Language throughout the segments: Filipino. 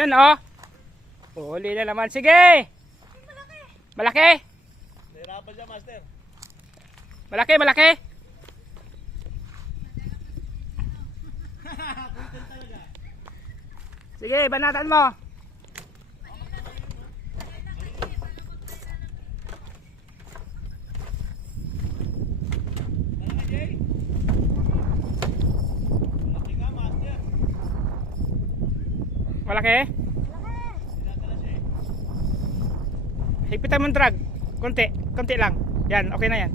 Yan oh. Huli na naman. Sige. Malaki. Nahirapan siya, master. Malaki. Sige, banatan mo. Malaki? Higpitan mo ang drag. Konti lang. Yan, okay na yan.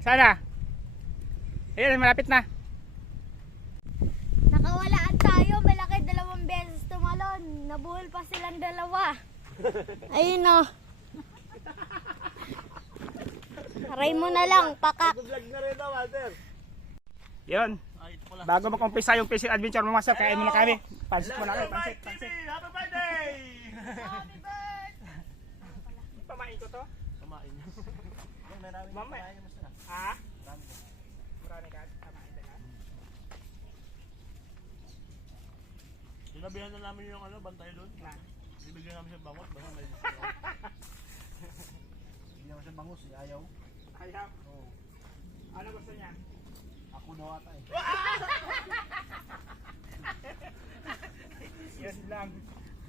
Sana. Ayan, malapit na. Nakawalaan tayo, malaki 2 beses tumalon. Nabuhol pa silang 2. Ayun o. Aray mo na lang, pakak. Vlog na rin daw, master. Yun. Ay, ito pala. Bago mag-umpisa yung fishing adventure mo, master, kain muna kami. Pansit mo na kami, pansit. Happy birthday! Happy birthday! Pamain ko to? Kumain niya. Mamaya. Ha? Marami ka? Pamain din ha? Sinabihan na namin yung bantay doon. Bibigyan namin siya bangot. Basta may bibigyan namin siya bangus. Ayaw. Ayaw? Oo. Ano gusto niya? Ako daw ata eh. Yes lang.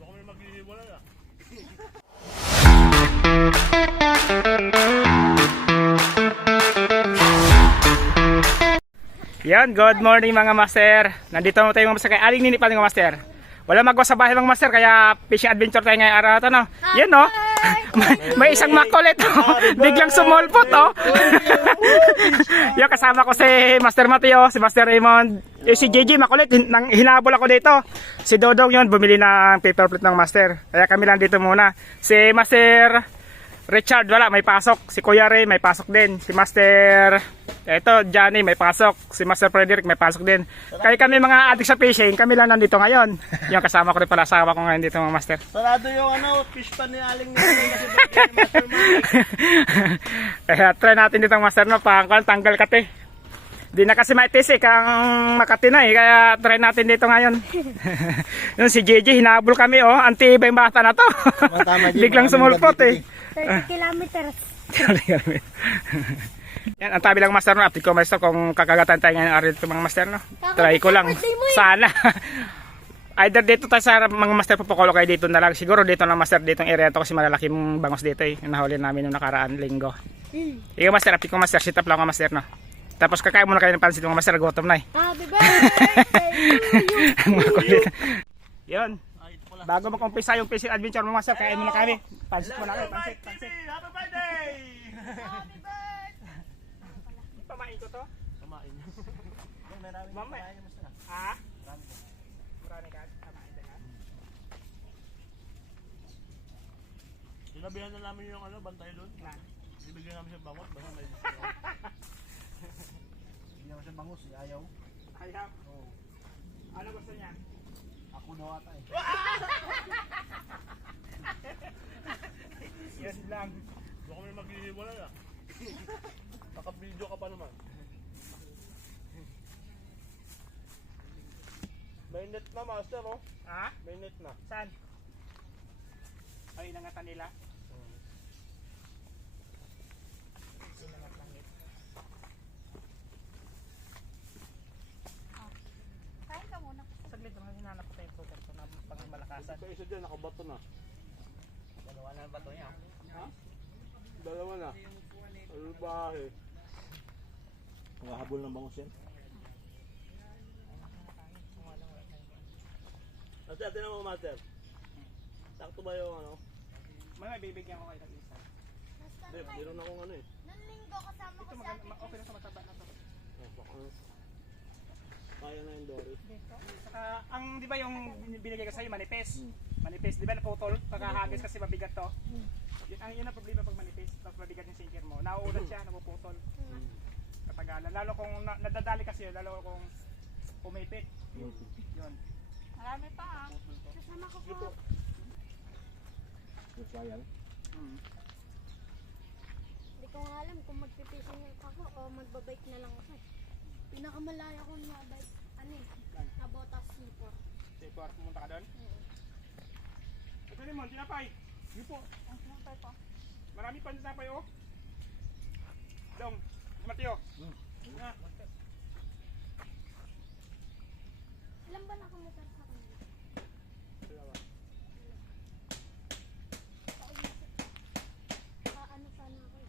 Baka may maghihiwala na. Yan, good morning mga master. Nandito mo tayo mga master kay Aling Nini pa mga master. Wala magawa sa bahay mga master kaya fishing adventure tayo ngayong araw ito no. Yan no. may isang makulit oh. Biglang sumulpot oh. Yung kasama ko si Master Mateo, si Master Raymond, si JJ makulit. Hinabol ako dito. Si Dodong yun bumili ng paper plate ng master. Kaya kami lang dito muna. Si Master Richard wala, may pasok. Si Kuya Ray may pasok din. Si Master Johnny may pasok. Si Master Frederick may pasok din. Kaya kami mga adik sa fishing, kami lang nandito ngayon. Yung kasama ko rin pala, asawa ko ngayon dito mga master. Sarado yung fish pan ni Aling Nini kasi birthday ni Master Mike. Kaya try natin dito master no, tanggal kate. Di na kasi maitis kang Makati na kaya try natin dito ngayon. Yung si JJ hinabol kami antibay yung bata na to. Biglang sumulpot 30 kilometers. Yan, ang tabi lang master no, update ko master kung kakagatan tayo ngayon araw dito mga master no. Try ko lang. Sana. Either dito tayo sa mga master papakolo kayo dito na lang. Siguro dito na master ditong area to kasi malalaking bangos dito yung nahuli namin nung nakaraan linggo. Ikaw master, update ko master, sit up lang ka master no. Tapos kakain muna kayo ng pansit mga master, gutom na Happy birthday! Yun. Bago mag-umpisa yung fishing adventure mga master, kain muna kami. Pansit muna kayo, pansit. Happy birthday! Happy birthday! Pamain ko to? Kumain niya. Mamaya. Ha? Marami ka? Pamain din ha? Sinabihan na namin yung bantay doon. Bibigyan namin siya bangot. Basta may bibigyan namin siya bangus. Ayaw. Ayaw? Oo. Ano gusto niya? Ako daw ata eh. Yes lang. Baka may maghihiwala na. Naka-video ka pa naman. May net na master oh. Ha? May net na. Saan? Ay, inangatan nila. Sinangat lang ito. Kain ka muna. Saglit naman hinanap ko tayo program ko na pangmalakasan. Sa isa dyan, nakabato na. Dalawa na ang bato niya. Ha? Dalawa na. Ano bahay? Nakahabol ng bangus yan. Master, tinan mo master. Sakto ba yung Mga bibigyan ko kayo ng isa. Hindi, meron akong eh. Nung linggo kasama Ito ko sa maganda, okay na sa mataba na to. Kaya na yung Dory. Dito. Saka, di ba yung binigay ko sa'yo, manipis? Manipis, di ba naputol? Pagkahagis kasi mabigat to. Yun ang problema pag manipis, tapos mabigat yung sinker mo. Nauulat siya, napuputol. Katagalan. Lalo kung nadadali kasi yun, lalo kung pumipit. Yun. Marami pa ha. Kasama ko po. Yung sayang. Hindi ko nga alam kung magpipishing ako o magbabike na lang ako. Pinakamalaya ko na bike, Nabotas Seaport. Seaport, pumunta ka doon? Ito naman, tinapay. Yun po. Tinapay pa. Marami pa tinapay oh. Dong, Mateo. Ha? Ilan ba nakamotor sa kanila? Ano sana ako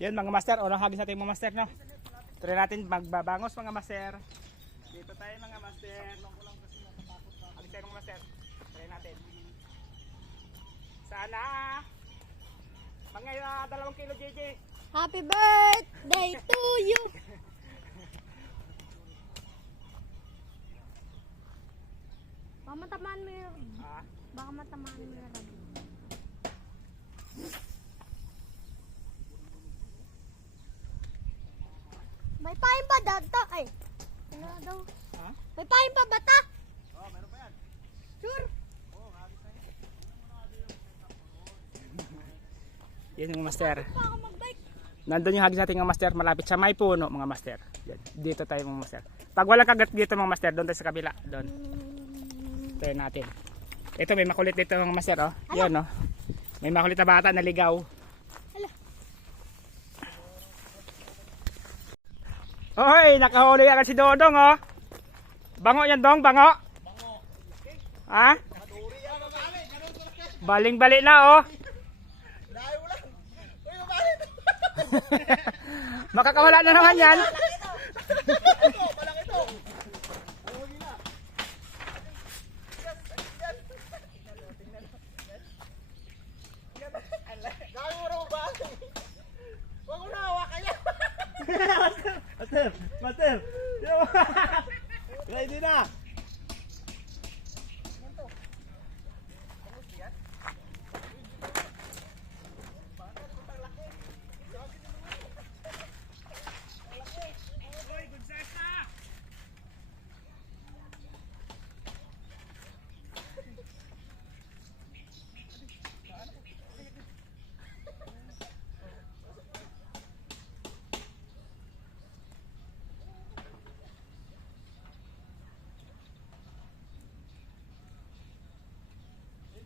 Yan mga master, unang hagis natin mga master no. Try natin magbabangos mga master. Dito tayo mga master. Hagis tayo mga master. Try natin. Sana mga 2 kilo JJ. Happy birthday to you! Baka matamaan mo yung... Ah, Baka matamaan mo yung rabi. May pain pa data ay. Ano daw? ha? May pain pa bata? Oh, meron pa yan. Sure. Yan yung master. Pa ako magbike. Nandun yung hagis natin mga master, malapit sa may puno mga master. Yan. Dito tayo mga master. Pag walang kagat dito mga master, doon tayo sa kabila. Doon. Try natin. Ito may makulit dito mga master oh. Yan oh. May makulit na bata na ligaw. Hala. Oy, nakahuli agad si Dodong oh. Bango yan dong, bango. Ha? Baling-bali na oh. Makakawala na naman yan. Master! Ready na!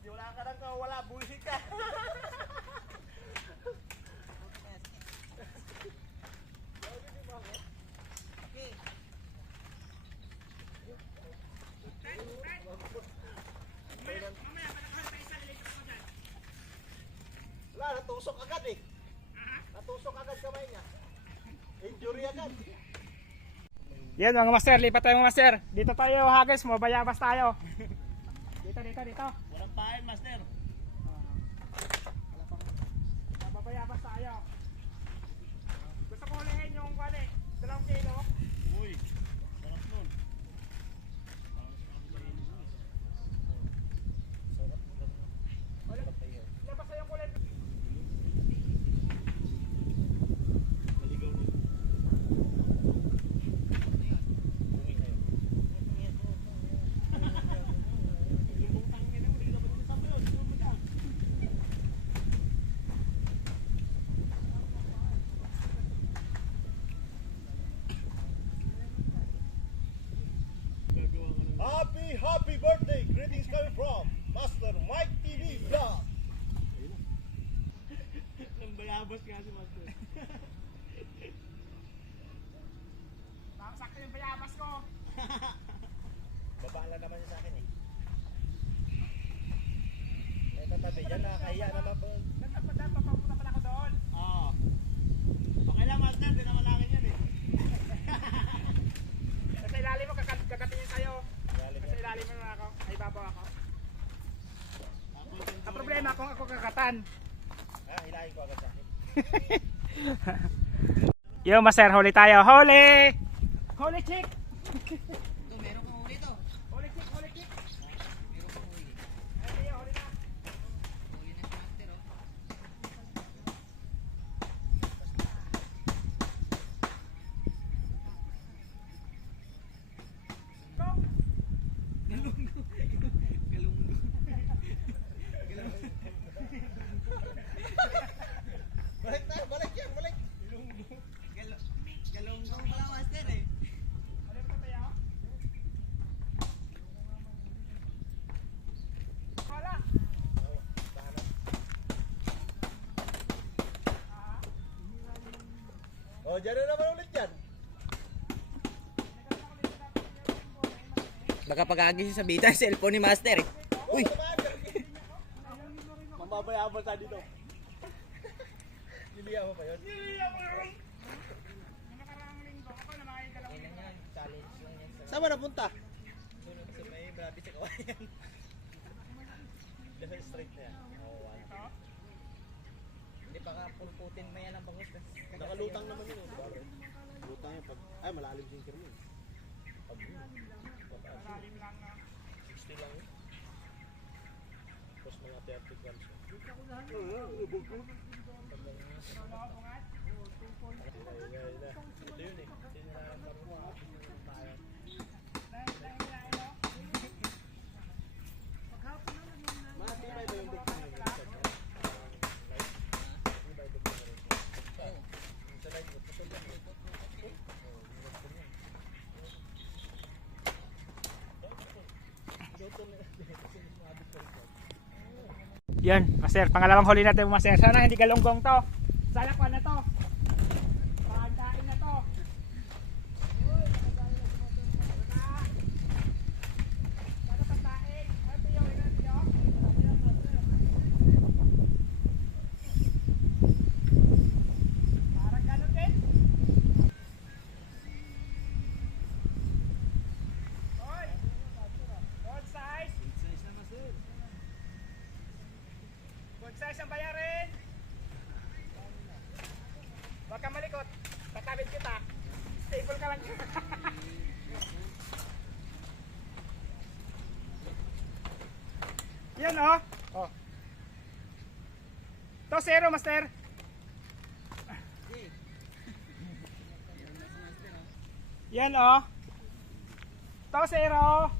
Wala ka nang wala, bullshit ka. Wala, natusok agad eh. Natusok agad kamay niya. Injury agad. Yan mga master, lipat tayo mga master. Dito tayo hagis, mabayabas tayo. Dito. Walang pain, master. Mabayabas tayo. Gusto ko ulihin yung 2 kilo. Uy, sarap nun. Labas na yung kulit. Maligaw nun. Happy birthday! Greetings coming from Master Mike TV Vlog. Nang bayabas nga si Master. Sakto yung bayabas ko. Babala naman niya sa akin eh. May tatabi dyan, nakakahiya naman po. Nagtapadaan, papapunta pala ako doon. Oo. Okay lang, Master, di naman namin yan eh. Sa ilalim mo, kagatingin kayo. Sa ilalim mo na ako, ay babaw ako. Ang problema kung ako kakatan. Ah, hilahin ko agad sa akin. Yo, master, huli tayo. Huli! Huli chick! Meron kang huli to. Huli chick, huli chick! Meron kang huli. Ay, sige, huli na. Huli na si Master, oh. Go! Galunggo. Galunggo. O, dyan na naman ulit yan. Baka pag-agising sa bita yung cellphone ni Master eh. Uy! Mamabayaan mo tayo dito. Niliya mo pa yun? Saan ba napunta? Sunod sa may brabi sa kawayan. Dito straight na yan. Hindi pa ka pulputin mo yan ang bangus. Nakalutang naman yun. Diba? Lutang yun. Ay, malalim sinker mo. Pag yun. Malalim lang na. 60 lang yun. Tapos mga 30 grams yun. Ito yun eh. Ito yung nararamdaman mo. Maayang. Matibay ba yung dugtong nyo? Matibay dugtong nyo. Sa live mo, patol lang. Yan, master, pangalawang huli natin master. Sana hindi galunggong to. Sana pa na to. Pagkain na to. Sana pagkain. Ito yung parang ganun din. Hoy! Good size. Good size ang bayarin. Huwag kang malikot. Tatawid kita. Stable ka lang. Yan oh. Oh. To zero master. Yan oh. To zero.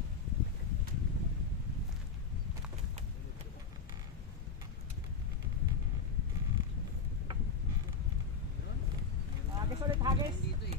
Hagis ulit, hagis. Dito eh.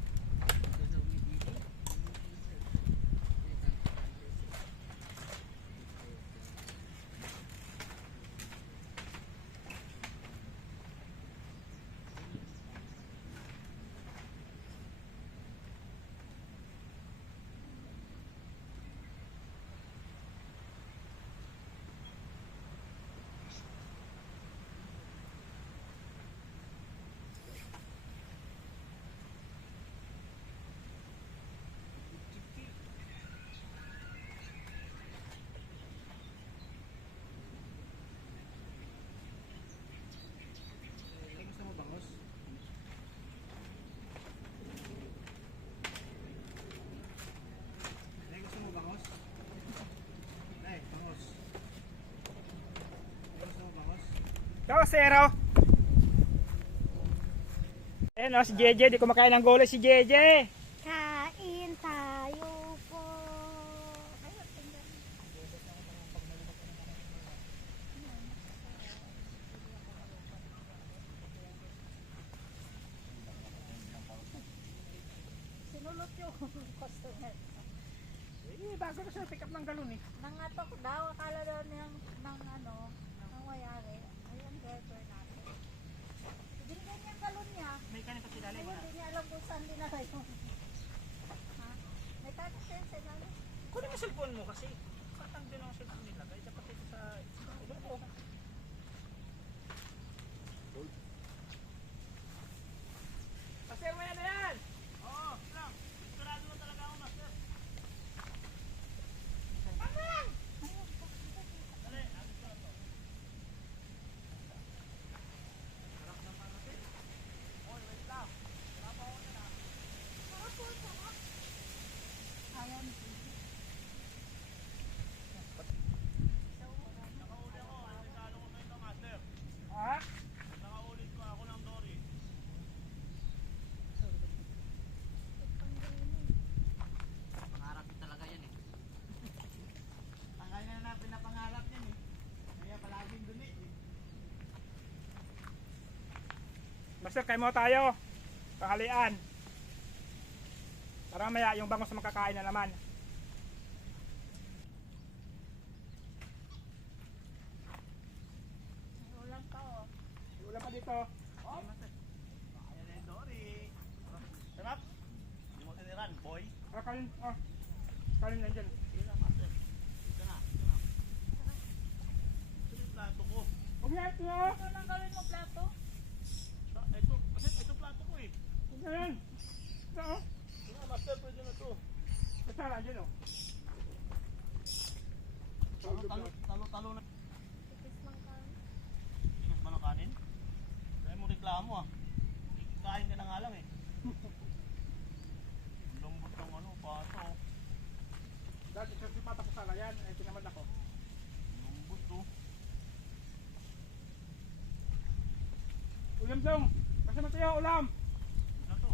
Gusto mo bangus? Nay, gusto mo bangus? Nay, bangus. Gusto mo bangus? To zero. Ayan oh, si JJ. Di kumakain ng gulay si JJ. Kain tayo po. Ayun, tingnan. Sinulot yung customer. Eh, bago na siya pick up ng galon eh. Nangatok daw, akala daw ng ng mayari. Ayun, driver natin. Binigyan niya ang galon niya. May kanin pa sila. Ayun, hindi niya alam kung saan dinala yun. Ha? May tatak siya sa galon. Kunin mo cellphone mo kasi. Katang din ang cellphone nila. Kaya dapat ito sa ulo ko. Master, may ano yan? Oo, lang. Sigurado na talaga ako, master. Ha? Nakaulit ko ako ng Dory. Pangarap yun talaga yan eh. Tagal na pinapangarap yan eh. Kaya palaging dumi eh. Master, kayo mo tayo. Panghalian. Para maya yung bangus makakain na naman. Ulam pa oh. Ulam pa dito. Kaya na yung Dory. Kalin, kalin nandyan. Sige na, master. Ito na. Ito yung plato ko. Huwag na ito. Ano lang gawin mo plato? Ito, kasi ito plato ko eh. Huwag na yan. Ito oh. Ito na, master, pwede na to. Basta nandyan oh. Talo na. Tipis lang ka. Tigas ba ng kanin? Dahil mo reklamo ah. Kain ka na nga lang eh. Lambot ng ano, pato. Dati sa sipata ko sana yan, ay tinamad ako. Lambot to. Ulam dong. Kasi matayo ulam. Na to.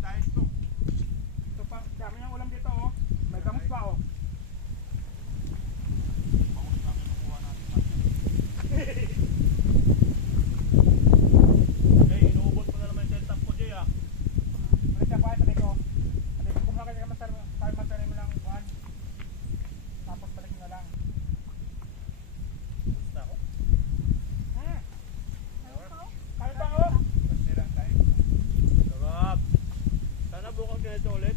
Dahil ito. Ito pa, dami ng ulam dito oh. May gamus pa oh. Bangus na kinukuha natin master. Jay, inuubos mo na naman yung setup ko Jay ah. Ano siya kuha, sabi ko. Sabi ko, kumuha ka naman tayo masarin mo lang kuhan. Tapos balik mo na lang. Gusto ako. Kaya ba oh? Sarap. Sana bukas ganito ulit.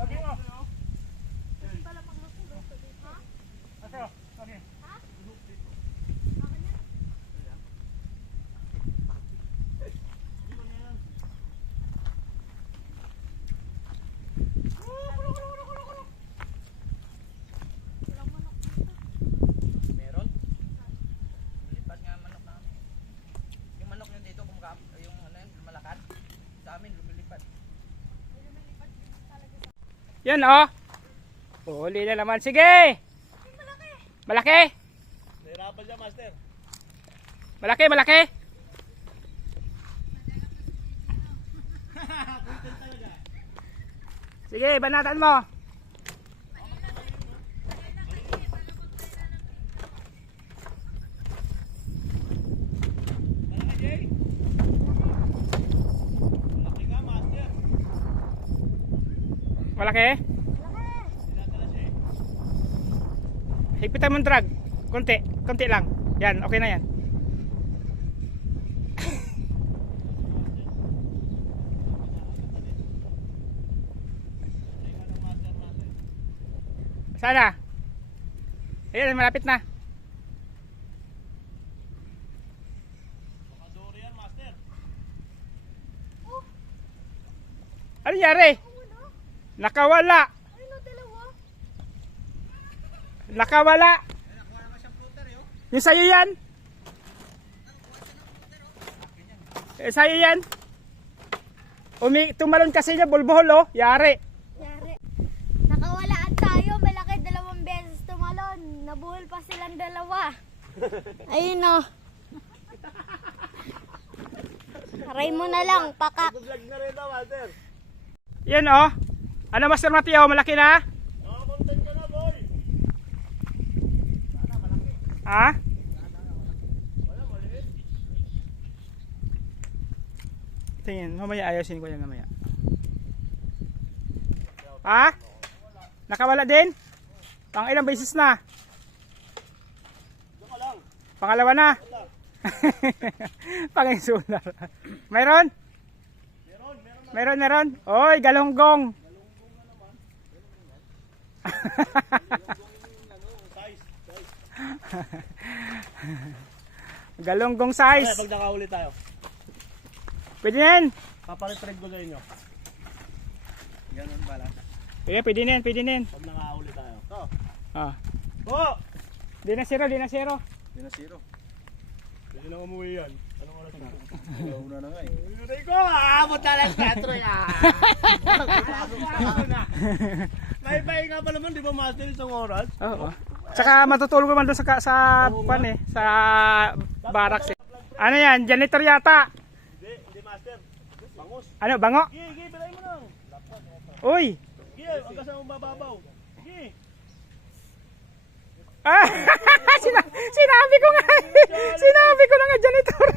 Sabi mo. Kasi pala pag nasulo dito. Ha? Ito, sabi. Ha? Akin yan? Di ba yan? Walang manok dito. Meron? Lumilipad nga ang manok namin. Yung manok yun dito, yung ano yun, lumalakad. Sa amin, lumilipad. May lumilipad dito talaga sa... Yan oh. Huli na naman. Sige! Ay, malaki! Malaki? Nahirapan siya master. Malaki, malaki? Sige, banatan mo. Malaki Jay. Malaki ka master. Malaki? Sinadala siya eh. Higpitan mo ang drag. Konti, konti lang. Yan, okay na yan. Teka ng master natin. Sana. Ayan, malapit na. Baka dory yan master. Ano nangyari? Wala. Nakawala. Ay, no, dalawa. Nakawala. Yung sa'yo yan? Sa'yo yan? Tumalon kasi niya, bulbuhol oh. Yari. Yari. Nakawalaan tayo. Malaki 2 beses tumalon. Nabuhol pa silang dalawa. Ayun o. Aray mo na lang. Pakak. Vlog na rin daw master. Yan oh. Ano Master Mateo, malaki na? Nakakontent ka na boy. Sana malaki. Ha? Wala maliit. Tingin, mamaya ayusin ko yan mamaya. Ha? Nakawala din? Pang ilang beses na? Diyan ka lang. Pangalawa na? Panginsular. Mayroon? Meron. Oy, galunggong. Galunggong Ay, size. pag nakahuli tayo. Pwede na yan. Paparetrade ko sa inyo. Ganun pala. Pwede na yan, pwede na yan. Pag nakahuli tayo. To. Ah. Oh! Di na zero, di na zero. Yun na zero. Pwede na umuwi yan. Anong oras na? Una na nga eh. Uy, ko! Aabot na lang 4 yan! Naipay nga pa naman, di ba master isang oras? Oo. Tsaka matutulog naman doon sa pan eh, sa barracks eh. Ano yan, janitor yata. Hindi master. Bangus. Ano, bango? Gi, bilay mo lang. Uy! Gi, ang kasama bababaw. Gi. Ah, sinabi ko nga. Sinabi ko na nga janitor.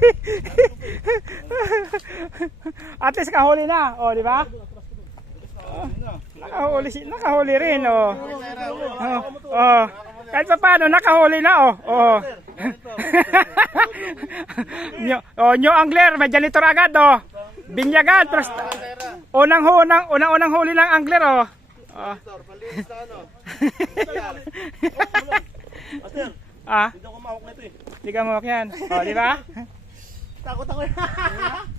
At least kahuli na, oh, di ba? Nakahuli rin, oh. Oh. Kahit pa paano, nakahuli na, oh. Oh. Nyo angler, may janitor agad, oh. Binyagan, pero unang huli ng angler, oh. Oh. Palinis na ano. Master, Ah, hindi ako mahawak nito eh. di ka mawak yan. Oh, di ba? Takot ako yan.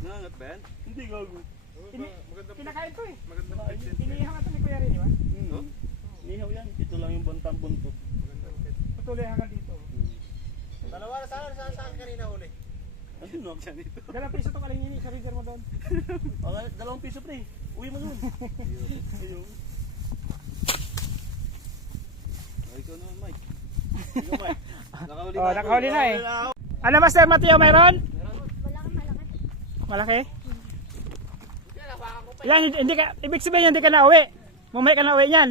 Nangat ba yan? Hindi gago. Kinakain to eh. Inihaw ka to ni Kuya rin, di ba? Nihaw yan. Ito lang yung bantang buntot. Patuloy hanggang dito. Dalawa na saan kanina uli? Ano no? Siya nito. 2 piso to kalingini sa reader mo doon. 2 piso pre. Uwi mo nun. Ayun. Ikaw naman Mike. Ikaw Mike. Nakahuli Oh, nakahuli na eh. Ano Master Mateo mayroon? Wala kang malaki. Malaki? Yan, hindi ka, ibig sabihin hindi ka na uwi. Mamaya ka na uwi niyan.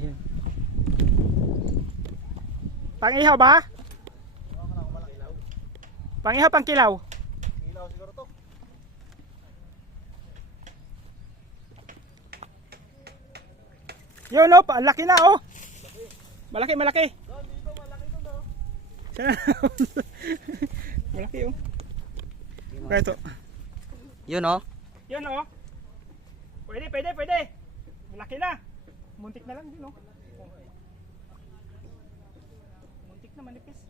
Ayan. Pang-ihaw ba? Pang-ihaw, pang-kilaw. Ilaw siguro to. Yun oh, laki na oh. Malaki, malaki. Dito malaki to no. Malaki oh. Kaya ito. Yun oh. Yun oh. Pwede, pwede, pwede. Malaki na. Muntik na lang din oh. Muntik na, manipis.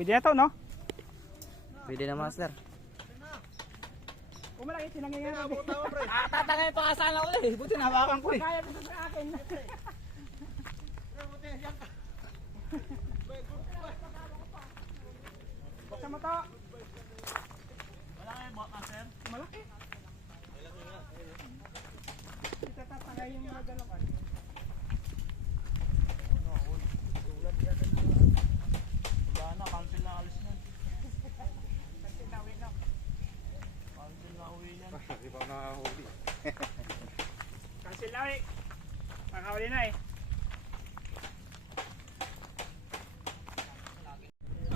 Pwede na to no? Pwede na master. Kung malaki, sinangin nga. Tatangay pa kasana ko eh. Buti nahawakan ko eh. Kaya ito sa akin. Buksan mo to. Malaki mo master. Malaki. Kita tatangay yung mga galawan. Wala na, cancel na alis na. Kasi nawin na. Cancel na uwi yan. Cancel na eh. Makahuli na eh.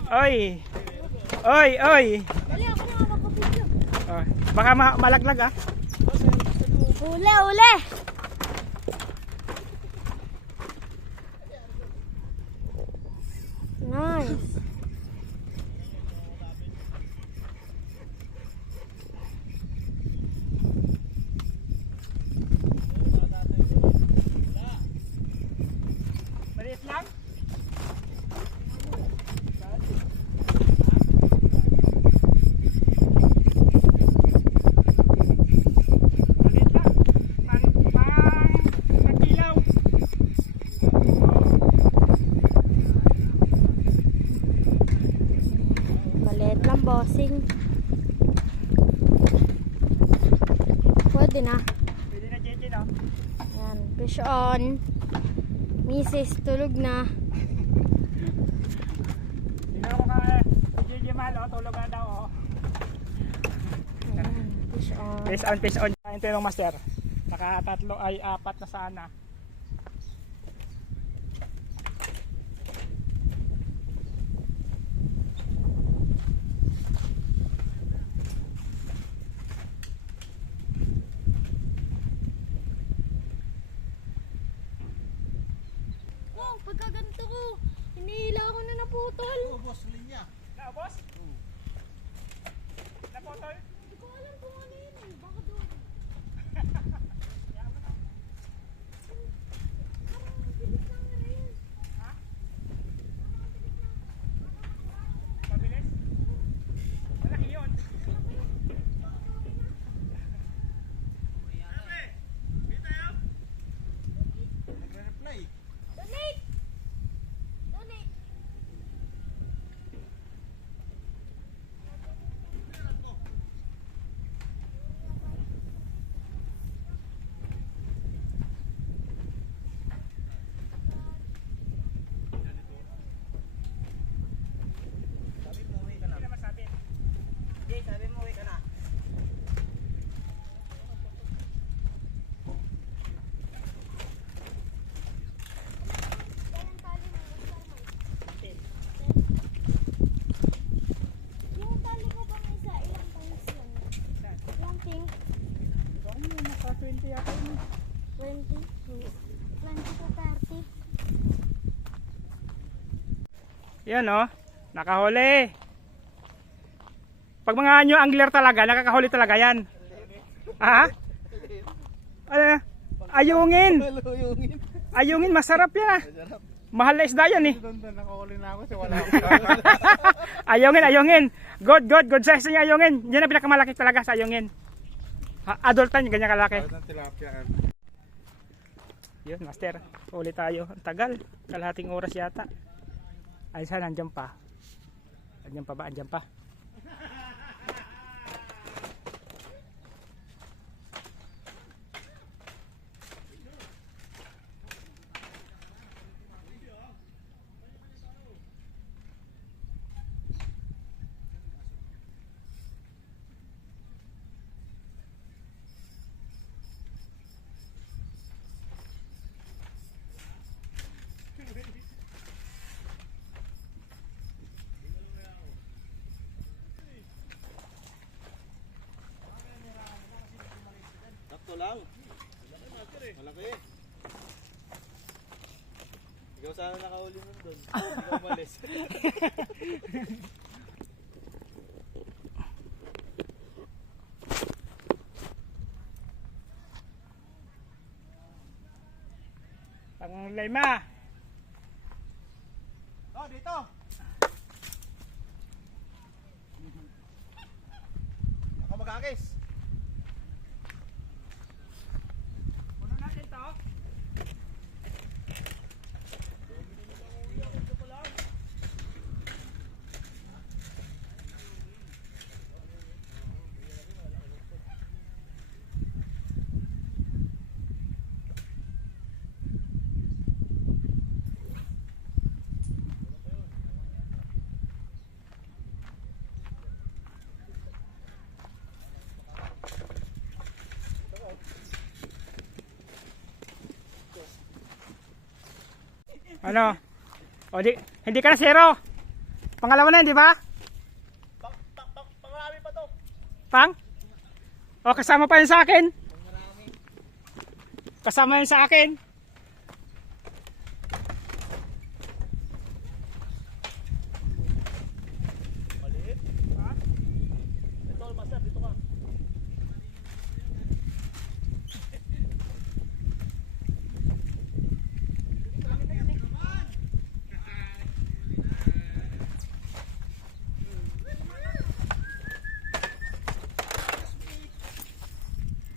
Oy! Oy! Oy! Dali ako na makapvideo. Oh, baka malaglag ah. Ule, ule. Nice. Maliit lang. Maliit lang. Pang-kilaw. Maliit lang, bossing. Pwede na. Pwede na JJ no? Yan, fish on. Misis, tulog na. Tingnan ko ka JJ mahal oh. Tulog na daw oh. Yan, fish on. Fish on, fish on. Ito yung master. Nakatatlo ay 4 na sana. Wow, pagka ganito ko, hinihila ko na naputol. Boss, linya. Na boss? Napotol? Hindi ko alam kung ano yun eh. Baka doon. Parang bilis lang na yun. Mabilis? Malaki yun. Nagre-reply. Donate! Donate! Yan oh. Nakahuli. Pag mga new angler talaga, nakakahuli talaga yan. Ha? Ano? Ayungin. Ayungin, masarap yan ah. Mahal na isda yan eh. Nakahuli na ako kasi wala Ayungin. Good size niya ayungin. Yan ang pinakamalaki talaga sa ayungin. Adultan, ganyan kalaki. Yun, master. Huli tayo. Ang tagal. Kalahating oras yata. Ay, saan? Andyan pa. Andyan pa ba? Andyan pa. Sakto lang. Malaki. Ikaw sana nakahuli nun doon. Ikaw umalis. Pang lima. Oh, dito. Ako mag-akis. Puno natin to. Ano? O di, hindi ka na zero. Pangalawa na, di ba? Pangarami pa to. Pang? O kasama pa yun sa akin? Kasama yun sa akin? Maliit. Ha? Ito, master, dito ka.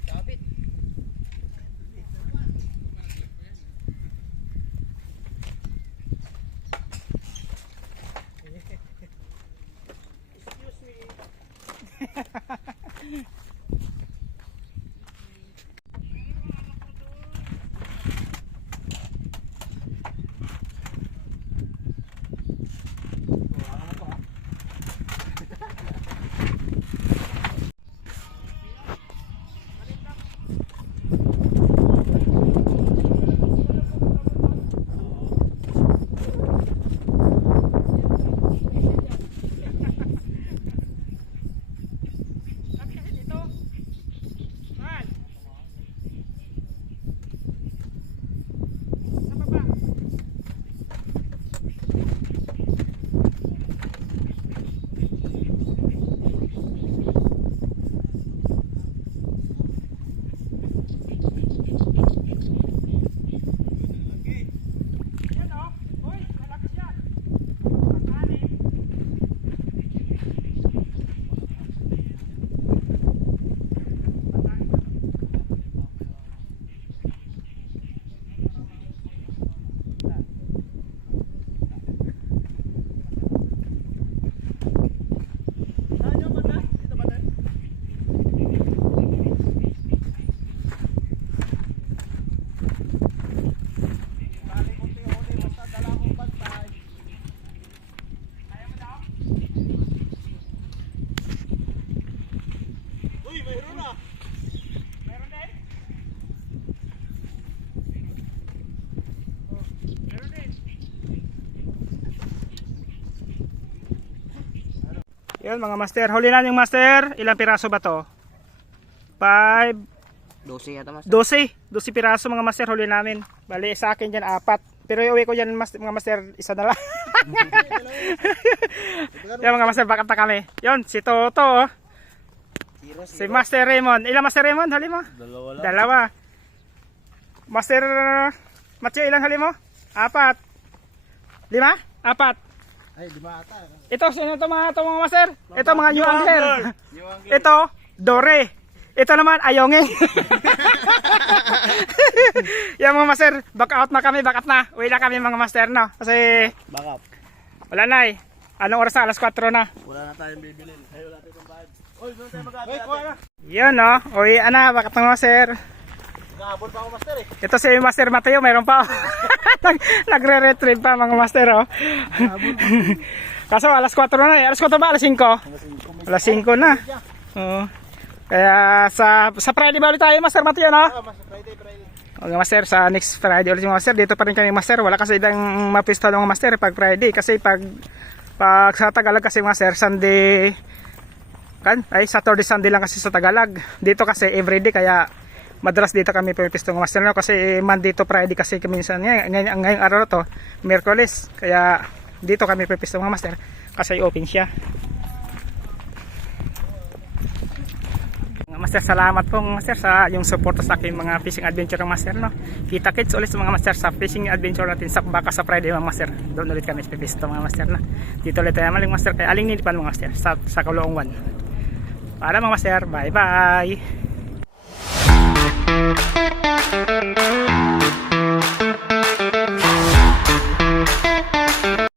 Kapit. Sabi kasi dito. Man. Sa baba. Yan o. Uy, malakas yan. Pag-anim. Saan yung banda? Dito ba tayo? Bali kong tihuli, basta dala akong bantay. Kaya mo daw? Uy, mayroon na. Meron din? Oh, meron din. Yun mga master, huli na yung master. Ilang piraso ba to? 5, 12 yata mas. 12 piraso mga master huli namin. Bali sa akin dyan 4. Pero iuwi ko yan mga master, isa na lang. Yan mga master, bakit na kami. Yun, si Toto, oh. Si Master Raymond. Ilang Master Raymond, hali mo? Dalawa lang. Dalawa. Master Matthew, ilang hali mo? 4. 5? 4. Ay, di ba ata? Ito, sino ito mga master? Ito mga new angler. Ito, Dore. Ito naman, Ayongeng. Yan mga master, back out na kami, back up na. Uwi na kami mga master, no? Kasi, Back up. wala na eh. Anong oras na? Alas 4 na. Wala na tayong bibilin. Ay, wala tayong bayad. Oy, doon tayo mag-ate. Yan, no? Uwi na, back up na master. Nag-aabot pa ako, master eh. Ito si Master Mateo, mayroon pa. Nagre-retrieve pa mga master, oh. Kaso alas 4 na eh. Alas 4 ba? Alas 5? Alas 5 na. Oo. Kaya sa Friday ba ulit tayo, Master Mateo, no? Friday. Okay, Master, sa next Friday ulit yung Master. Dito pa rin kami, Master. Wala kasi ibang mapista ng Master pag Friday. Kasi pag sa Tagalog kasi, Master, Sunday, Saturday, Sunday lang kasi sa Tagalog. Dito kasi everyday, kaya madalas dito kami pumipista ng Master, no? Kasi Monday to Friday kasi minsan ngayong araw to, Miyerkules. Kaya dito kami pumipista ng Master kasi open siya. Master, salamat po Master sa yung support sa aking mga fishing adventure ng Master, no. Kita kits ulit sa mga Master sa fishing adventure natin sa baka sa Friday mga Master. Doon ulit kami pipista mga Master, no. Dito ulit tayo maling Master kay Aling Ninipan mga Master sa Kaloong 1. Para mga Master, bye bye.